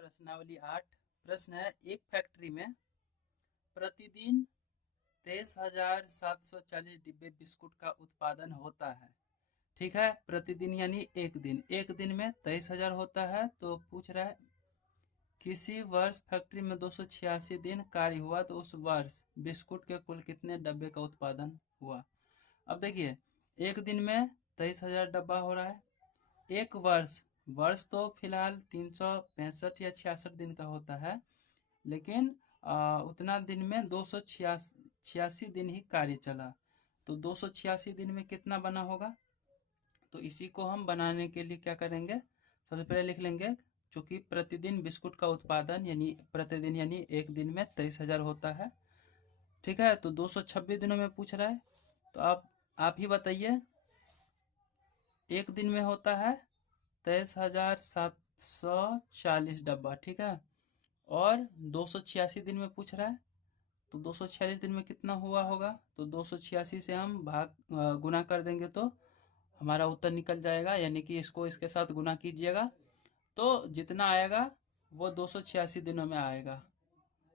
प्रश्नावली 8। प्रश्न है, एक फैक्ट्री में प्रतिदिन 23,740 डिब्बे बिस्कुट का उत्पादन होता है। ठीक है, प्रतिदिन यानी एक दिन में 23,000 होता है। तो पूछ रहा है किसी वर्ष फैक्ट्री में 286 दिन कार्य हुआ तो उस वर्ष बिस्कुट के कुल कितने डब्बे का उत्पादन हुआ। अब देखिए, एक दिन में 23,000 डब्बा हो रहा है। एक वर्ष तो फिलहाल 365 या 66 दिन का होता है, लेकिन उतना दिन में 286 दिन ही कार्य चला। तो 286 दिन में कितना बना होगा, तो इसी को हम बनाने के लिए क्या करेंगे, सबसे पहले लिख लेंगे चूंकि प्रतिदिन बिस्कुट का उत्पादन यानी प्रतिदिन यानी एक दिन में 23,000 होता है। ठीक है, तो 226 दिनों में पूछ रहा है, तो आप ही बताइए, एक दिन में होता है 23,740 डब्बा। ठीक है, और 286 दिन में पूछ रहा है, तो 246 दिन में कितना हुआ होगा, तो 286 से हम गुना कर देंगे तो हमारा उत्तर निकल जाएगा, यानी कि इसको इसके साथ गुना कीजिएगा तो जितना आएगा वो 286 दिनों में आएगा,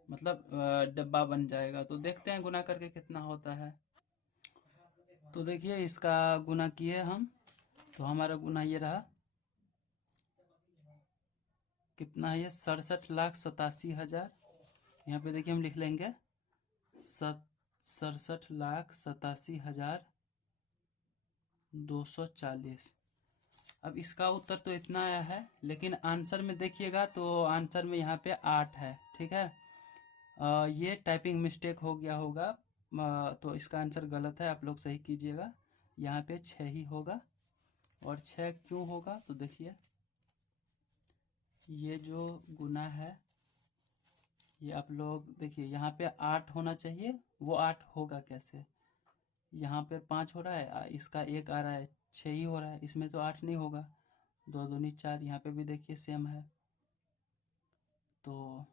मतलब डब्बा बन जाएगा। तो देखते हैं गुना करके कितना होता है। तो देखिए, इसका गुना किए हम, तो हमारा गुना ये रहा, कितना है ये 67,87,000। यहाँ पे देखिए हम लिख लेंगे 67,87,240। अब इसका उत्तर तो इतना आया है, लेकिन आंसर में देखिएगा तो आंसर में यहाँ पे 8 है। ठीक है, ये टाइपिंग मिस्टेक हो गया होगा, तो इसका आंसर गलत है, आप लोग सही कीजिएगा। यहाँ पे 6 ही होगा। और 6 क्यों होगा, तो देखिए ये जो गुना है ये आप लोग देखिए, यहाँ पे 8 होना चाहिए, वो 8 होगा कैसे, यहाँ पे 5 हो रहा है, इसका 1 आ रहा है, 6 ही हो रहा है, इसमें तो 8 नहीं होगा। 2 दूनी 4, यहाँ पे भी देखिए सेम है, तो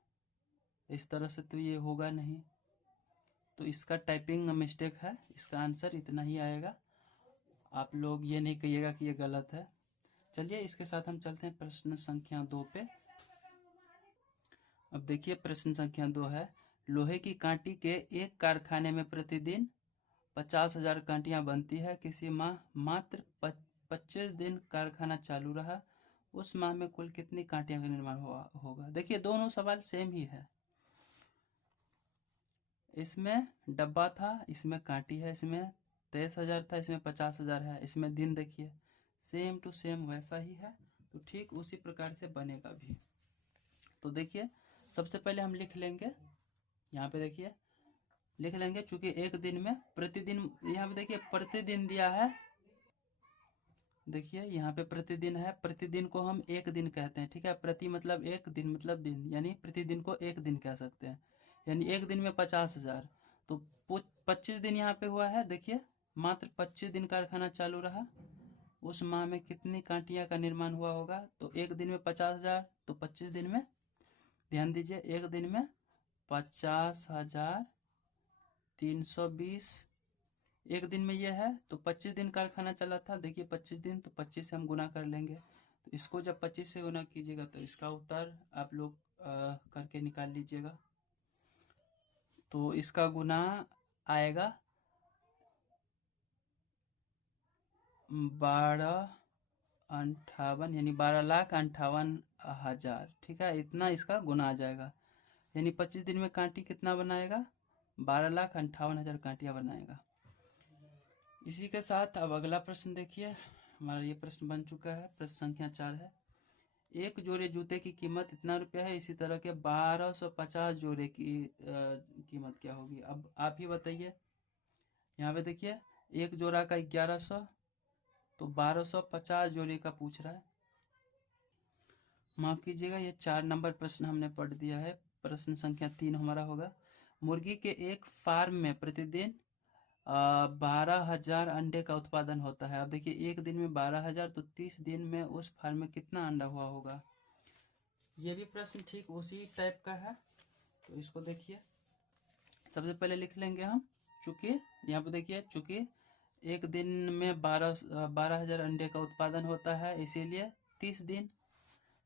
इस तरह से तो ये होगा नहीं। तो इसका टाइपिंग मिस्टेक है, इसका आंसर इतना ही आएगा। आप लोग ये नहीं कहिएगा कि ये गलत है। चलिए, इसके साथ हम चलते हैं प्रश्न संख्या 2 पे। अब देखिए, प्रश्न संख्या 2 है, लोहे की कांटी के एक कारखाने में प्रतिदिन 50,000 कांटियां बनती है। किसी माह मात्र 25 दिन कारखाना चालू रहा, उस माह में कुल कितनी कांटियां का निर्माण होगा। देखिए, दोनों सवाल सेम ही है, इसमें डब्बा था, इसमें कांटी है, इसमें 23,000 था, इसमें 50,000 है, इसमें दिन देखिए सेम टू सेम वैसा ही है, तो ठीक उसी प्रकार से बनेगा भी। तो देखिए, सबसे पहले हम लिख लेंगे, यहाँ पे देखिए लिख लेंगे, चूंकि एक दिन में प्रतिदिन, यहाँ पे देखिए प्रतिदिन दिया है, देखिए यहाँ पे प्रतिदिन है, प्रतिदिन को हम एक दिन कहते हैं। ठीक है, प्रति मतलब एक, दिन मतलब दिन, यानी प्रतिदिन को एक दिन कह सकते हैं, यानी एक दिन में 50,000, तो 25 दिन यहाँ पे हुआ है। देखिए, मात्र 25 दिन कारखाना चालू रहा, उस माह में कितनी कांटियां का निर्माण हुआ होगा, तो एक दिन में 50,000, तो 25 दिन में, ध्यान दीजिए, एक दिन में 50,320, एक दिन में ये है, तो 25 दिन कारखाना चला था। देखिए 25 दिन, तो 25 से हम गुना कर लेंगे, तो इसको जब 25 से गुना कीजिएगा तो इसका उत्तर आप लोग करके निकाल लीजिएगा। तो इसका गुना आएगा 12,58, यानी 12,58,000। ठीक है, इतना इसका गुना आ जाएगा, यानी 25 दिन में कांटी कितना बनाएगा, 12,58,000 कांटियां बनाएगा। इसी के साथ अब अगला प्रश्न देखिए, हमारा ये प्रश्न बन चुका है, प्रश्न संख्या 4 है, एक जोड़े जूते की कीमत इतना रुपया है, इसी तरह के 1250 जोड़े की कीमत क्या होगी। अब आप ही बताइए, यहाँ पे देखिए एक जोड़ा का 1100, तो 1250 जोड़े का पूछ रहा है। माफ कीजिएगा, ये 4 नंबर प्रश्न हमने पढ़ दिया है। प्रश्न संख्या 3 हमारा होगा, मुर्गी के एक फार्म में प्रतिदिन 12,000 अंडे का उत्पादन होता है। अब देखिए, एक दिन में 12,000, तो 30 दिन में उस फार्म में कितना अंडा हुआ होगा। ये भी प्रश्न ठीक उसी टाइप का है, तो इसको देखिए, सबसे पहले लिख लेंगे हम, चूंकि यहाँ पे देखिए, चूंकि एक दिन में 12,000 अंडे का उत्पादन होता है, इसीलिए 30 दिन।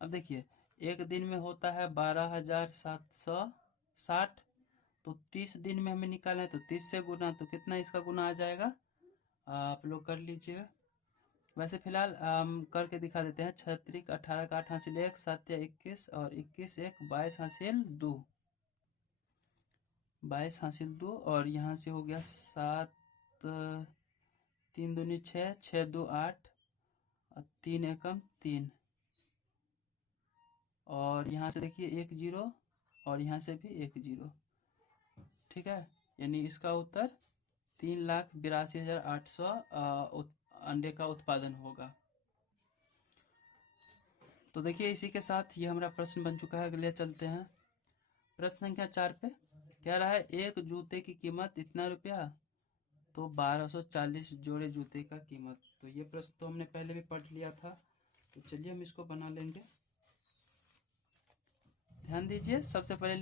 अब देखिए, एक दिन में होता है 12,760, तो 30 दिन में हमें निकालना है, तो 30 से गुना, तो कितना इसका गुना आ जाएगा, आप लोग कर लीजिएगा। वैसे फिलहाल हम करके दिखा देते हैं। 6 18 का 8 हासिल 1, 7 या 21 और 21 1 22 हासिल 2, 22 हासिल 2, और यहाँ से हो गया 7 3 दूनी 6, 6 2 8 और 3 एकम 3, और यहाँ से देखिए 1 0 और यहाँ से भी 1 0, ठीक है। यानी इसका उत्तर 3,82,800 अंडे का उत्पादन होगा। तो देखिए इसी के साथ ये हमारा प्रश्न बन चुका है। अगले चलते हैं प्रश्न संख्या 4 पे। कह रहा है एक जूते की कीमत इतना रुपया, तो 1240 जोड़े जूते का कीमत। तो ये प्रश्न तो हमने पहले भी पढ़ लिया था, तो चलिए हम इसको बना लेंगे। ध्यान दीजिए, सबसे पहले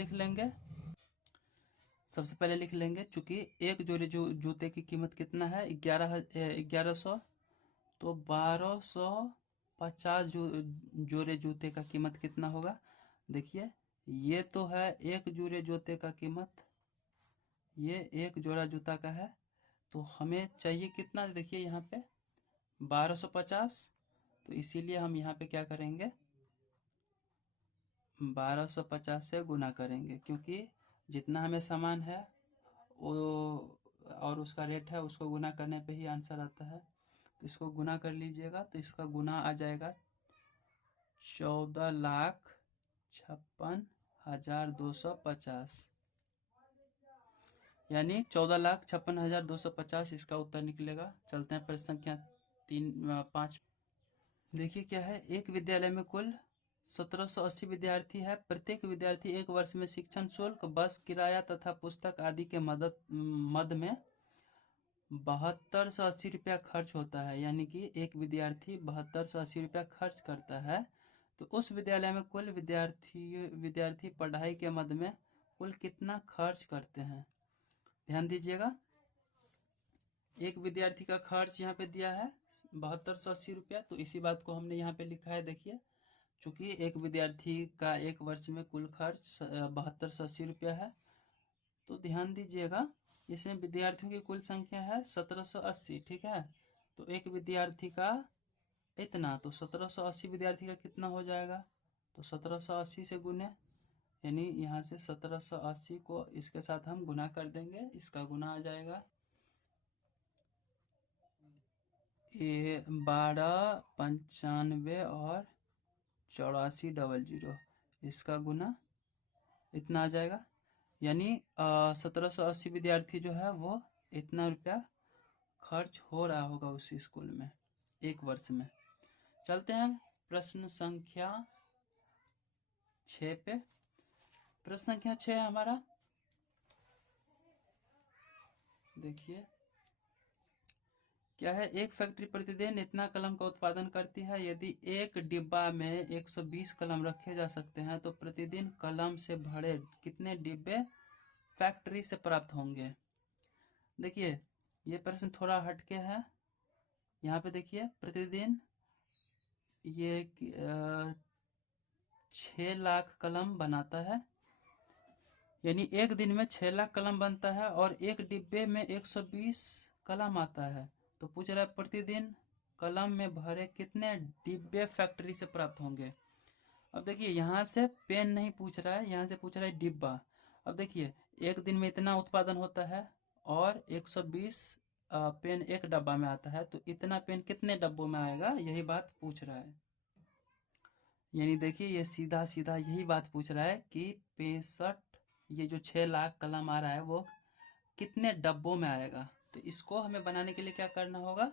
लिख लेंगे चूंकि एक जोड़े जूते की कीमत कितना है, 1100, तो 1250 जोड़े जूते का कीमत कितना होगा। देखिए ये तो है एक जोड़े जूते का कीमत, ये एक जोड़ा जूता का है, तो हमें चाहिए कितना, देखिए यहाँ पे 1250, तो इसीलिए हम यहाँ पे क्या करेंगे, 1250 से गुना करेंगे, क्योंकि जितना हमें सामान है वो और उसका रेट है, उसको गुना करने पे ही आंसर आता है। तो इसको गुना कर लीजिएगा, तो इसका गुना आ जाएगा 14,56,250, यानी 14,56,250 इसका उत्तर निकलेगा। चलते हैं प्रश्न संख्या 5। देखिए क्या है, एक विद्यालय में कुल 1780 विद्यार्थी है। प्रत्येक विद्यार्थी एक वर्ष में शिक्षण शुल्क, बस किराया तथा पुस्तक आदि के मद में 7280 रुपया खर्च होता है। यानी कि एक विद्यार्थी 7280 रुपया खर्च करता है। तो उस विद्यालय में कुल विद्यार्थी पढ़ाई के मद में कुल कितना खर्च करते हैं। ध्यान दीजिएगा, एक विद्यार्थी का खर्च यहाँ पे दिया है 7280 रुपया, तो इसी बात को हमने यहाँ पे लिखा है। देखिए चूंकि एक विद्यार्थी का एक वर्ष में कुल खर्च 7280 रुपया है, तो ध्यान दीजिएगा इसमें विद्यार्थियों की कुल संख्या है 1780, ठीक है। तो एक विद्यार्थी का इतना, तो 1780 विद्यार्थी का कितना हो जाएगा, तो 1780 से गुने, यानी यहाँ से 1780 को इसके साथ हम गुना कर देंगे, इसका गुना आ जाएगा 1295 और 8400, इसका गुना इतना आ जाएगा। यानी 1780 विद्यार्थी जो है वो इतना रुपया खर्च हो रहा होगा उस स्कूल में एक वर्ष में। चलते हैं प्रश्न संख्या 6 पे। प्रश्न संख्या 6 है हमारा, देखिए क्या है, एक फैक्ट्री प्रतिदिन इतना कलम का उत्पादन करती है। यदि एक डिब्बा में 120 कलम रखे जा सकते हैं, तो प्रतिदिन कलम से भरे कितने डिब्बे फैक्ट्री से प्राप्त होंगे। देखिए ये प्रश्न थोड़ा हटके है। यहाँ पे देखिए प्रतिदिन ये 6 लाख कलम बनाता है, यानी एक दिन में 6 लाख कलम बनता है, और एक डिब्बे में 120 कलम आता है। तो पूछ रहा है प्रतिदिन कलम में भरे कितने डिब्बे फैक्ट्री से प्राप्त होंगे। अब देखिए यहाँ से पेन नहीं पूछ रहा है, यहाँ से पूछ रहा है डिब्बा। अब देखिए एक दिन में इतना उत्पादन होता है और 120 पेन एक डब्बा में आता है, तो इतना पेन कितने डब्बों में आएगा, यही बात पूछ रहा है। यानी देखिए ये सीधा सीधा यही बात पूछ रहा है कि 65, ये जो 6 लाख कलम आ रहा है वो कितने डब्बों में आएगा। तो इसको हमें बनाने के लिए क्या करना होगा,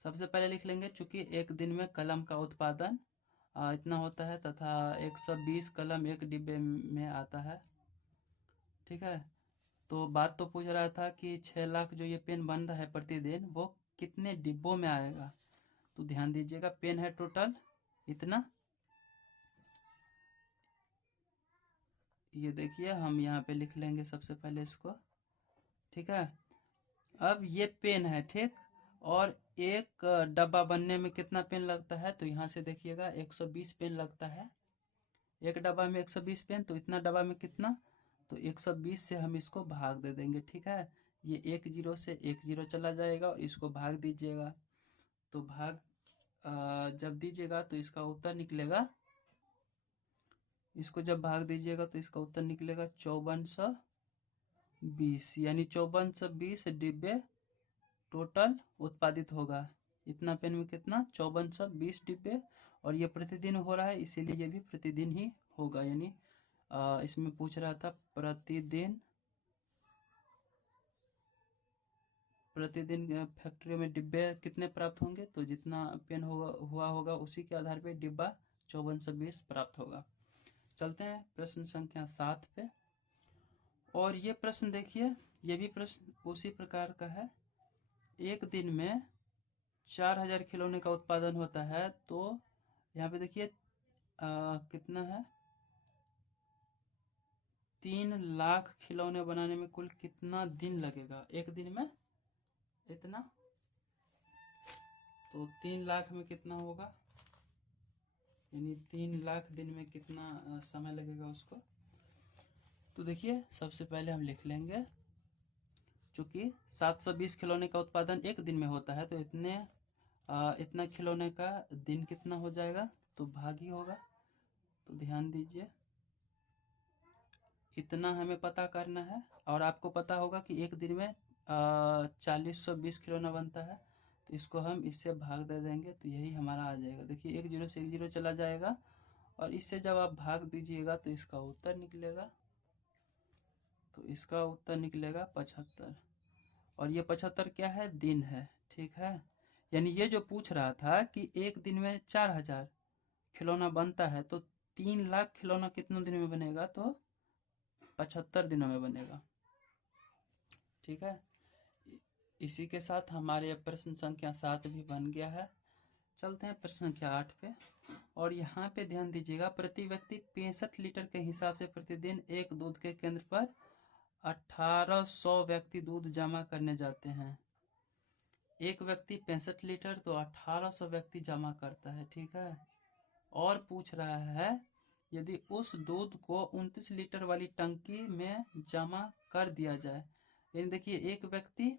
सबसे पहले लिख लेंगे चूंकि एक दिन में कलम का उत्पादन इतना होता है तथा 120 कलम एक डिब्बे में आता है, ठीक है। तो बात तो पूछ रहा था कि 6 लाख जो ये पेन बन रहा है प्रतिदिन वो कितने डिब्बों में आएगा। तो ध्यान दीजिएगा पेन है टोटल इतना, ये देखिए हम यहाँ पे लिख लेंगे सबसे पहले इसको, ठीक है। अब ये पेन है, ठीक, और एक डब्बा बनने में कितना पेन लगता है, तो यहाँ से देखिएगा 120 पेन लगता है, एक डब्बा में 120 पेन, तो इतना डब्बा में कितना, तो 120 से हम इसको भाग दे देंगे। ठीक है, ये 1 0 से 1 0 चला जाएगा और इसको भाग दीजिएगा। तो भाग जब दीजिएगा तो इसका उत्तर निकलेगा, इसको जब भाग दीजिएगा तो इसका उत्तर निकलेगा 5420, यानी 5420 डिब्बे टोटल उत्पादित होगा। इतना पेन में कितना, 5420 डिब्बे, और ये प्रतिदिन हो रहा है, इसीलिए ये भी प्रतिदिन ही होगा। यानी इसमें पूछ रहा था प्रतिदिन फैक्ट्रियों में डिब्बे कितने प्राप्त होंगे, तो जितना पेन हुआ होगा उसी के आधार पे डिब्बा 5420 प्राप्त होगा। चलते हैं प्रश्न संख्या 7 पे। और ये प्रश्न देखिए, ये भी प्रश्न उसी प्रकार का है। एक दिन में 4000 खिलौने का उत्पादन होता है, तो यहाँ पे देखिए कितना है, 3 लाख खिलौने बनाने में कुल कितना दिन लगेगा। एक दिन में इतना, तो 3 लाख में कितना होगा, यानी 3 लाख दिन में कितना समय लगेगा उसको। तो देखिए सबसे पहले हम लिख लेंगे, चूंकि 720 खिलौने का उत्पादन एक दिन में होता है, तो इतना खिलौने का दिन कितना हो जाएगा, तो भाग ही होगा। तो ध्यान दीजिए, इतना हमें पता करना है। और आपको पता होगा कि एक दिन में 4020 खिलौना बनता है, तो इसको हम इससे भाग दे देंगे, तो यही हमारा आ जाएगा। देखिए 1 0 से 1 0 चला जाएगा, और इससे जब आप भाग दीजिएगा तो इसका उत्तर निकलेगा, तो इसका उत्तर निकलेगा 75। और ये 75 क्या है, दिन है। ठीक है, यानी ये जो पूछ रहा था कि एक दिन में 4000 खिलौना बनता है, तो 3 लाख खिलौना कितने दिन में बनेगा, तो 75 दिनों में बनेगा। ठीक है, इसी के साथ हमारे प्रश्न संख्या 7 भी बन गया है। चलते हैं प्रश्न संख्या 8 पे। और यहाँ पे ध्यान दीजिएगा, प्रति व्यक्ति 65 लीटर के हिसाब से प्रतिदिन एक दूध के केंद्र पर 1800 व्यक्ति दूध जमा करने जाते हैं। एक व्यक्ति 65 लीटर, तो 1800 व्यक्ति जमा करता है। ठीक है, और पूछ रहा है यदि उस दूध को 29 लीटर वाली टंकी में जमा कर दिया जाए। यानी देखिए, एक व्यक्ति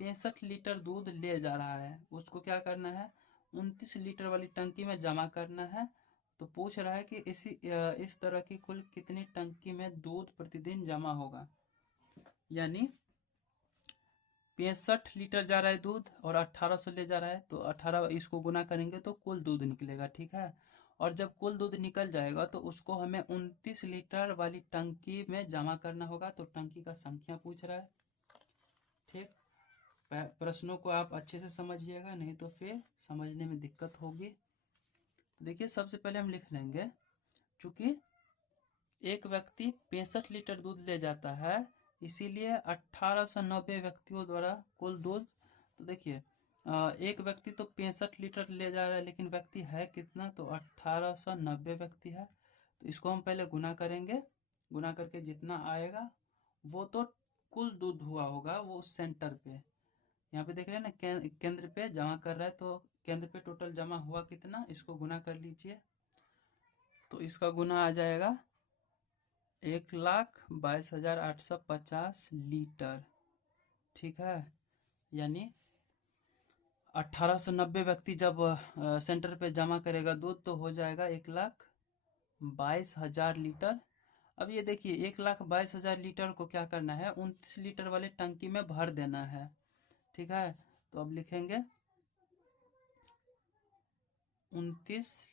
65 लीटर दूध ले जा रहा है, उसको क्या करना है, 29 लीटर वाली टंकी में जमा करना है। तो पूछ रहा है कि इस तरह की कुल कितनी टंकी में दूध प्रतिदिन जमा होगा। यानी 65 लीटर जा रहा है दूध, और 1800 ले जा रहा है, तो 18 इसको गुना करेंगे तो कुल दूध निकलेगा। ठीक है, और जब कुल दूध निकल जाएगा तो उसको हमें 29 लीटर वाली टंकी में जमा करना होगा। तो टंकी का संख्या पूछ रहा है। ठीक, प्रश्नों को आप अच्छे से समझिएगा, नहीं तो फिर समझने में दिक्कत होगी। तो देखिए सबसे पहले हम लिख लेंगे, चूंकि एक व्यक्ति 65 लीटर दूध ले जाता है, इसीलिए 1890 व्यक्तियों द्वारा कुल दूध। तो देखिए एक व्यक्ति तो 65 लीटर ले जा रहा है, लेकिन व्यक्ति है कितना, तो 1890 व्यक्ति है। तो इसको हम पहले गुना करेंगे, गुना करके जितना आएगा वो तो कुल दूध हुआ होगा, वो उस सेंटर पे, यहाँ पे देख रहे हैं ना, केंद्र पे जमा कर रहा है, तो केंद्र पे टोटल जमा हुआ कितना, इसको गुना कर लीजिए। तो इसका गुना आ जाएगा 1,22,850 लीटर। ठीक है, यानी 1890 व्यक्ति जब सेंटर पे जमा करेगा दूध, तो हो जाएगा 1,22,000 लीटर। अब ये देखिए 1,22,000 लीटर को क्या करना है, 29 लीटर वाले टंकी में भर देना है। ठीक है, तो अब लिखेंगे 29,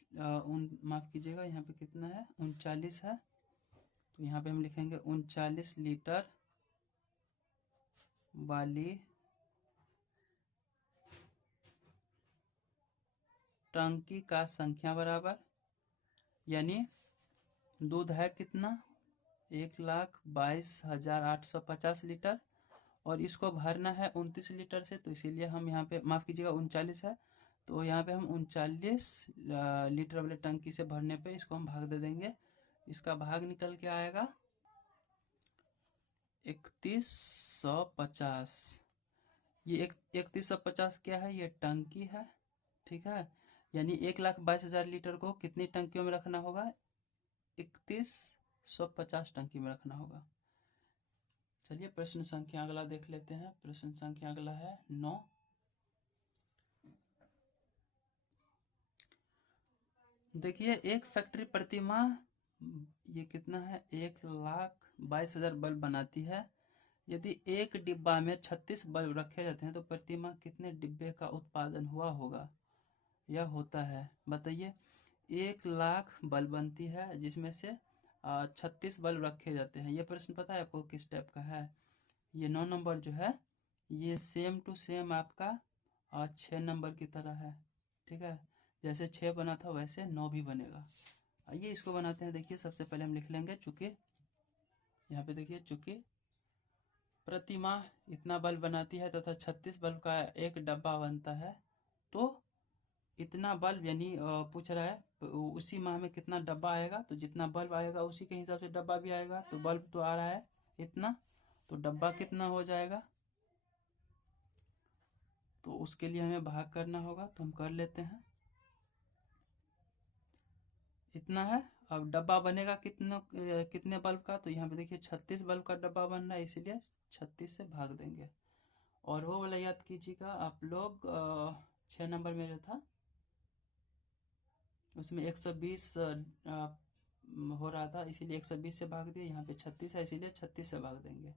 माफ कीजिएगा, यहाँ पे कितना है, 39 है, तो यहाँ पे हम लिखेंगे 39 लीटर वाली टंकी का संख्या बराबर, यानी दूध है कितना, 1,22,850 लीटर, और इसको भरना है 29 लीटर से, तो इसीलिए हम यहाँ पे, माफ़ कीजिएगा 39 है, तो यहाँ पे हम 39 लीटर वाले टंकी से भरने पे इसको हम भाग दे देंगे। इसका भाग निकल के आएगा 3150। ये 3150 क्या है, ये टंकी है। ठीक है, यानी 1,22,000 लीटर को कितनी टंकियों में रखना होगा, 3150 टंकी में रखना होगा। चलिए प्रश्न संख्या अगला देख लेते हैं। प्रश्न संख्या अगला है 9। देखिए एक फैक्ट्री प्रतिमाह ये कितना है, 1,22,000 बल्ब बनाती है। यदि एक डिब्बा में 36 बल्ब रखे जाते हैं तो प्रतिमाह कितने डिब्बे का उत्पादन हुआ होगा या होता है, बताइए। 1,00,000 बल्ब बनती है जिसमें से 36 बल्ब रखे जाते हैं। ये प्रश्न पता है आपको किस टाइप का है? ये 9 नंबर जो है ये सेम टू सेम आपका 6 नंबर की तरह है, ठीक है। जैसे 6 बना था वैसे 9 भी बनेगा। आइए इसको बनाते हैं। देखिए सबसे पहले हम लिख लेंगे चूंकि यहाँ पे देखिए चूंकि प्रतिमाह इतना बल्ब बनाती है तथा 36 बल्ब का एक डब्बा बनता है, तो इतना बल्ब यानी पूछ रहा है उसी माह में कितना डब्बा आएगा, तो जितना बल्ब आएगा उसी के हिसाब से डब्बा भी आएगा। तो बल्ब तो आ रहा है इतना, तो डब्बा कितना हो जाएगा, तो उसके लिए हमें भाग करना होगा। तो हम कर लेते हैं, इतना है। अब डब्बा बनेगा कितने बल्ब का, तो यहाँ पे देखिए 36 बल्ब का डब्बा बन रहा है, इसीलिए 36 से भाग देंगे। और वो वाला याद कीजिएगा आप लोग, 6 नंबर में जो था उसमें 120 हो रहा था, इसीलिए 120 से भाग दिए। यहाँ पे 36 है इसीलिए 36 से भाग देंगे।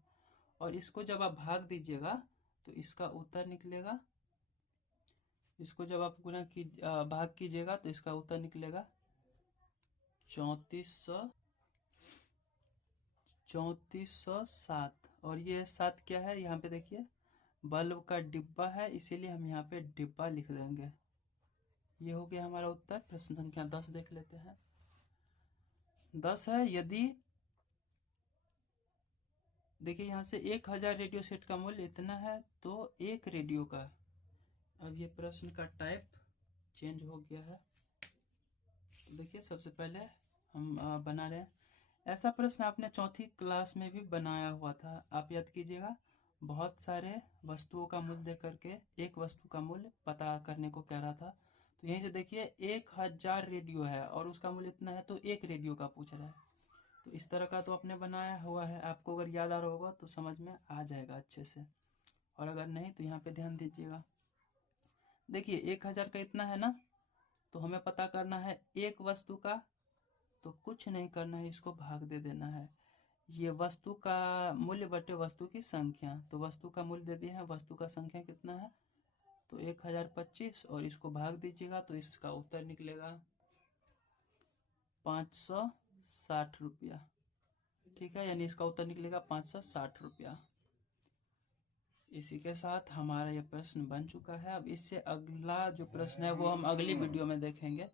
और इसको जब आप भाग दीजिएगा तो इसका उत्तर निकलेगा, इसको जब आप गुना की भाग कीजिएगा तो इसका उत्तर निकलेगा 3407। और ये 7 क्या है, यहाँ पे देखिए बल्ब का डिब्बा है, इसीलिए हम यहाँ पे डिब्बा लिख देंगे। ये हो गया हमारा उत्तर। प्रश्न संख्या 10 देख लेते हैं। 10 है, यदि देखिए यहाँ से 1000 रेडियो सेट का मूल्य इतना है तो एक रेडियो का, अब ये प्रश्न का टाइप चेंज हो गया है। देखिए सबसे पहले हम बना रहे हैं, ऐसा प्रश्न आपने 4th क्लास में भी बनाया हुआ था, आप याद कीजिएगा। बहुत सारे वस्तुओं का मूल्य दे करके एक वस्तु का मूल्य पता करने को कह रहा था। तो यहीं से देखिए 1000 रेडियो है और उसका मूल्य इतना है, तो एक रेडियो का पूछ रहा है। तो इस तरह का तो आपने बनाया हुआ है, आपको अगर याद आ रहा होगा तो समझ में आ जाएगा अच्छे से, और अगर नहीं तो यहाँ पे ध्यान दीजिएगा। देखिए 1000 का इतना है ना, तो हमें पता करना है एक वस्तु का, तो कुछ नहीं करना है, इसको भाग दे देना है। ये वस्तु का मूल्य बटे वस्तु की संख्या, तो वस्तु का मूल्य दे दिए हैं, वस्तु का संख्या कितना है, तो 1025, और इसको भाग दीजिएगा तो इसका उत्तर निकलेगा 560 रुपया, ठीक है। यानी इसका उत्तर निकलेगा 560 रुपया। इसी के साथ हमारा यह प्रश्न बन चुका है। अब इससे अगला जो प्रश्न है वो हम अगली वीडियो में देखेंगे।